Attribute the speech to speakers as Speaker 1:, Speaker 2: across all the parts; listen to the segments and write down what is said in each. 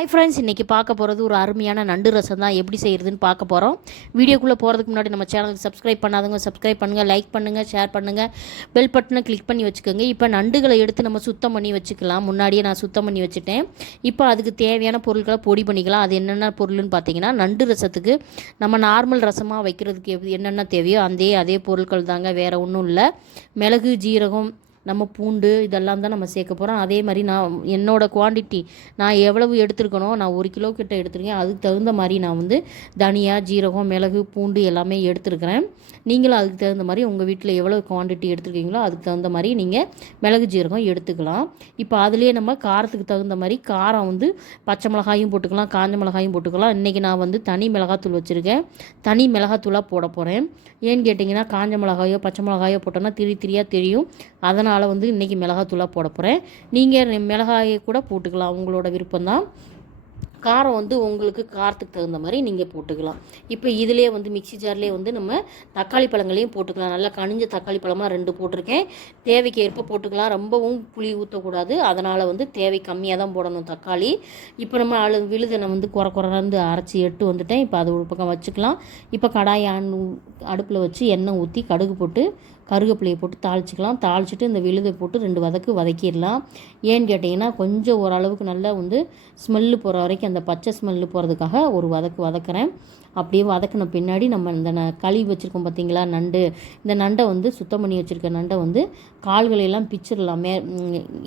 Speaker 1: Hi friends இன்றைக்கி பார்க்க போகிறது ஒரு அருமையான நண்டு ரசம் தான். எப்படி செய்கிறதுன்னு பார்க்க போகிறோம் வீடியோக்குள்ளே போகிறதுக்கு முன்னாடி நம்ம சேனலுக்கு சப்ஸ்கிரைப் பண்ணாதவங்க சப்ஸ்கிரைப் பண்ணுங்கள் லைக் பண்ணுங்கள் ஷேர் பண்ணுங்கள் பெல் பட்டனை கிளிக் பண்ணி வச்சுக்கோங்க. இப்போ நண்டுகளை எடுத்து நம்ம சுத்தம் பண்ணி வச்சுக்கலாம். முன்னாடியே நான் சுத்தம் பண்ணி வச்சுட்டேன். இப்போ அதுக்கு தேவையான பொருட்களை பொடி பண்ணிக்கலாம். அது என்னென்ன பொருள்னு பார்த்தீங்கன்னா நண்டு ரசத்துக்கு நம்ம நார்மல் ரசமாக வைக்கிறதுக்கு எது- என்னென்ன தேவையோ அதே அதே பொருட்கள் தாங்க. வேறு ஒன்றும் இல்லை. மிளகு ஜீரகம் நம்ம பூண்டு இதெல்லாம் தான் நம்ம சேர்க்க போகிறோம் அதே மாதிரி நான் என்னோட குவாண்டிட்டி நான் எவ்வளவு எடுத்துருக்கணும் நான் ஒரு கிலோ கிட்ட எடுத்துருக்கேன். அதுக்கு தகுந்த மாதிரி நான் வந்து தனியா ஜீரகம் மிளகு பூண்டு எல்லாமே எடுத்துருக்கிறேன். நீங்களும் அதுக்கு தகுந்த மாதிரி உங்கள் வீட்டில் எவ்வளோ குவான்டிட்டி எடுத்துருக்கீங்களோ அதுக்கு தகுந்த மாதிரி நீங்கள் மிளகு ஜீரகம் எடுத்துக்கலாம். இப்போ அதுலேயே நம்ம காரத்துக்கு தகுந்த மாதிரி காரம் வந்து பச்சை மிளகாயும் போட்டுக்கலாம் காஞ்ச மிளகாயும் போட்டுக்கலாம். இன்றைக்கி நான் வந்து தனி மிளகாத்தூள் வச்சுருக்கேன். தனி மிளகாத்தூளாக போட போகிறேன் ஏன்னு கேட்டிங்கன்னா காஞ்ச மிளகாயோ பச்சை மிளகாயோ போட்டோன்னா திரி திரியாக தெரியும். அதனால் வந்து இன்றைக்கி மிளகாத்தூளாக போட போகிறேன் நீங்கள் மிளகாயை கூட போட்டுக்கலாம். உங்களோட விருப்பம்தான். காரம் வந்து உங்களுக்கு காரத்துக்கு தகுந்த மாதிரி நீங்கள் போட்டுக்கலாம். இப்போ இதிலே வந்து மிக்ஸி ஜார்லேயே வந்து நம்ம தக்காளி பழங்களையும் போட்டுக்கலாம். நல்லா கனிஞ்ச தக்காளி பழமாக ரெண்டு போட்டிருக்கேன். தேவைக்கு ஏற்ப போட்டுக்கலாம். ரொம்பவும் புளி ஊற்றக்கூடாது அதனால் வந்து தேவை கம்மியாக தான் போடணும் தக்காளி. இப்போ நம்ம அழு விழுதனை வந்து குறை குறைந்து அரைச்சி எட்டு வந்துட்டேன். இப்போ அது ஒரு பக்கம் வச்சுக்கலாம். இப்போ கடாயை அடுப்பில் வச்சு எண்ணெய் ஊற்றி கடுகு போட்டு கருவேப்பிலையை போட்டு தாளிச்சிக்கலாம். தாளிச்சிட்டு இந்த விழுதை போட்டு ரெண்டு வதக்கு வதக்கிடலாம். ஏன்னு கேட்டிங்கன்னா கொஞ்சம் ஓரளவுக்கு நல்லா வந்து ஸ்மெல்லு போகிற வரைக்கும் அந்த பச்சை ஸ்மெல்லு போகிறதுக்காக ஒரு வதக்கு வதக்குறேன். அப்படியே வதக்கின பின்னாடி நம்ம இந்த ந களி வச்சுருக்கோம் பார்த்தீங்களா நண்டு. இந்த நண்டை வந்து சுத்தம் பண்ணி வச்சுருக்க நண்டை வந்து கால்களையெல்லாம் பிச்சிடலாம். மே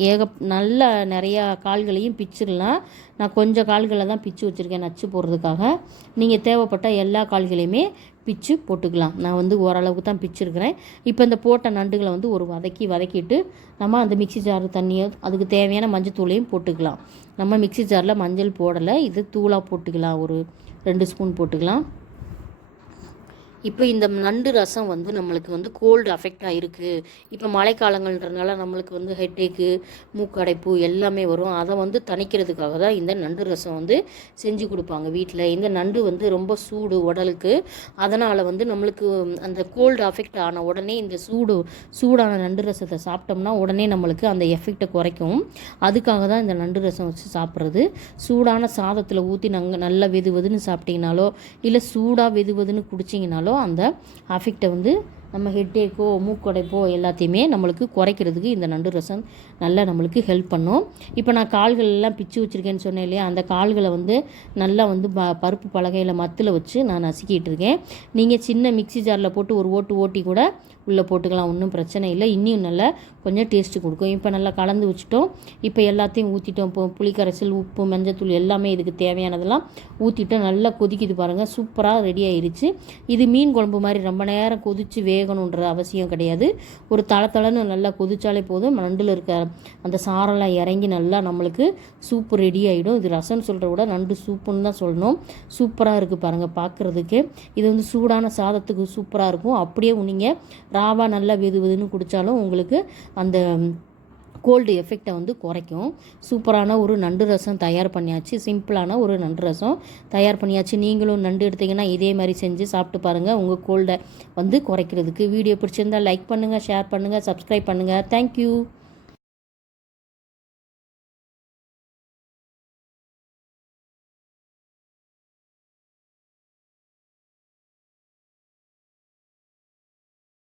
Speaker 1: ஏக நல்ல நிறையா கால்களையும் பிச்சிடலாம். நான் கொஞ்சம் கால்களை தான் பிச்சு வச்சுருக்கேன் நச்சு போடுறதுக்காக. நீங்கள் தேவைப்பட்ட எல்லா கால்களையுமே பிச்சு போட்டுக்கலாம். நான் வந்து ஓரளவுக்கு தான் பிச்சிருக்கிறேன். இப்போ இந்த போட்ட நண்டுகளை வந்து ஒரு வதக்கி வதக்கிட்டு நம்ம அந்த மிக்சி ஜார் தண்ணியை அதுக்கு தேவையான மஞ்சள் தூளையும் போட்டுக்கலாம். நம்ம மிக்ஸி ஜாரில் மஞ்சள் போடலை. இது தூளாக போட்டுக்கலாம். ஒரு ரெண்டு ஸ்பூன் போட்டுக்கலாம். இப்போ இந்த நண்டு ரசம் வந்து நம்மளுக்கு வந்து கோல்டு அஃபெக்ட் ஆகிருக்கு இப்போ மழைக்காலங்கள்ன்றனால நம்மளுக்கு வந்து ஹெட்டேக்கு மூக்கடைப்பு எல்லாமே வரும். அதை வந்து தணிக்கிறதுக்காக தான் இந்த நண்டு ரசம் வந்து செஞ்சு கொடுப்பாங்க வீட்டில் இந்த நண்டு வந்து ரொம்ப சூடு உடலுக்கு. அதனால் வந்து நம்மளுக்கு அந்த கோல்டு அஃபெக்ட் ஆன உடனே இந்த சூடு சூடான நண்டு ரசத்தை சாப்பிட்டோம்னா உடனே நம்மளுக்கு அந்த எஃபெக்டை குறைக்கும். அதுக்காக தான் இந்த நண்டு ரசம் வச்சு சாப்பிட்றது. சூடான சாதத்தில் ஊற்றி நாங்கள் நல்லா வெது வெதுன்னு சாப்பிட்டீங்கனாலோ இல்லை சூடாக வெது வெதுன்னு குடிச்சிங்கனாலோ அந்த அஃபெக்டை வந்து நம்ம ஹெட்டேக்கோ மூக்கடைப்போ எல்லாத்தையுமே நம்மளுக்கு குறைக்கிறதுக்கு இந்த நண்டு ரசம் நல்லா நம்மளுக்கு ஹெல்ப் பண்ணும். இப்போ நான் கால்கள் எல்லாம் பிச்சு வச்சுருக்கேன்னு சொன்னேன் இல்லையா? அந்த கால்களை வந்து நல்லா வந்து ப பருப்பு பலகையில் மத்தில் வச்சு நான் நசுக்கிட்டு இருக்கேன். நீங்கள் சின்ன மிக்ஸி ஜாரில் போட்டு ஒரு ஓட்டு ஓட்டி கூட உள்ளே போட்டுக்கலாம் ஒன்றும் பிரச்சனை இல்லை. இன்னும் நல்லா கொஞ்சம் டேஸ்ட்டு கொடுக்கும். இப்போ நல்லா கலந்து வச்சுட்டோம். இப்போ எல்லாத்தையும் ஊற்றிட்டோம் இப்போ புளிக்கரைசல் உப்பு மஞ்சத்தூள் எல்லாமே இதுக்கு தேவையானதெல்லாம் ஊற்றிட்டோம் நல்லா கொதிக்குது பாருங்கள் சூப்பராக ரெடி ஆயிடுச்சு இது மீன் குழம்பு மாதிரி ரொம்ப நேரம் கொதித்து வேகணுன்ற அவசியம் கிடையாது. ஒரு தளத்தளன்னு நல்லா கொதிச்சாலே போதும். நண்டில் இருக்க அந்த சாரெல்லாம் இறங்கி நல்லா நம்மளுக்கு சூப்பு ரெடி ஆகிடும் இது ரசம்னு சொல்கிற விட நண்டு சூப்புன்னு தான் சொல்லணும். சூப்பராக இருக்குது பாருங்கள் பார்க்குறதுக்கு இது வந்து சூடான சாதத்துக்கு சூப்பராக இருக்கும். அப்படியே நீங்கள் ராவா நல்லா வெது வெதுன்னு குடித்தாலும் உங்களுக்கு அந்த கோல்டு எஃபெக்டை வந்து குறைக்கும். சூப்பரான ஒரு நண்டு ரசம் தயார் பண்ணியாச்சு. சிம்பிளான ஒரு நண்டு ரசம் தயார் பண்ணியாச்சு. நீங்களும் நண்டு எடுத்தீங்கன்னா இதே மாதிரி செஞ்சு சாப்பிட்டு பாருங்கள் உங்கள் கோல்டை வந்து குறைக்கிறதுக்கு. வீடியோ பிடிச்சிருந்தால் லைக் பண்ணுங்கள் ஷேர் பண்ணுங்கள் சப்ஸ்கிரைப் பண்ணுங்கள் தேங்க்யூ